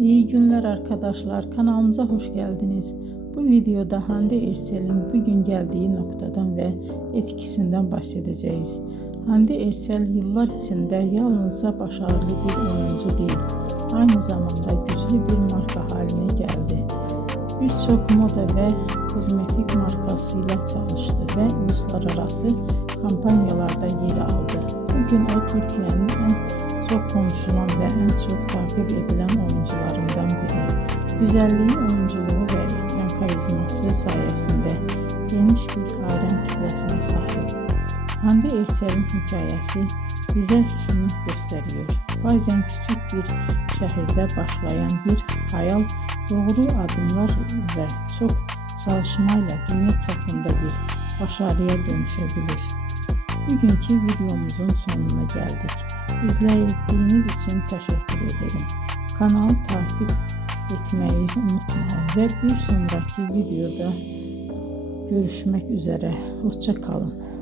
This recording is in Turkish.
İyi günler arkadaşlar, kanalımıza hoş geldiniz. Bu videoda Hande Erçel'in bugün geldiği noktadan ve etkisinden bahsedeceğiz. Hande Erçel yıllar içinde yalnızca başarılı bir oyuncu değil, aynı zamanda güçlü bir marka haline geldi. Birçok moda ve kozmetik markasıyla çalıştı ve uluslararası kampanyalarda yer aldı. Bugün o Türkiye'nin en çok konuşulan ve en çok takip edilen oyuncularından biri. Güzelliği, oyunculuğu ve ekran karizması sayesinde geniş bir hayran kitlesine sahip. Hande Erçel'in hikayesi bize şunu gösteriyor. Bazen küçük bir şehirde başlayan bir hayal doğru adımlar ve çok çalışmayla dünya çapında bir başarıya dönüşebilir. Bugünkü videomuzun sonuna geldik. İzlediğiniz için teşekkür ederim. Kanalı takip etmeyi unutmayın ve bir sonraki videoda görüşmek üzere. Hoşça kalın.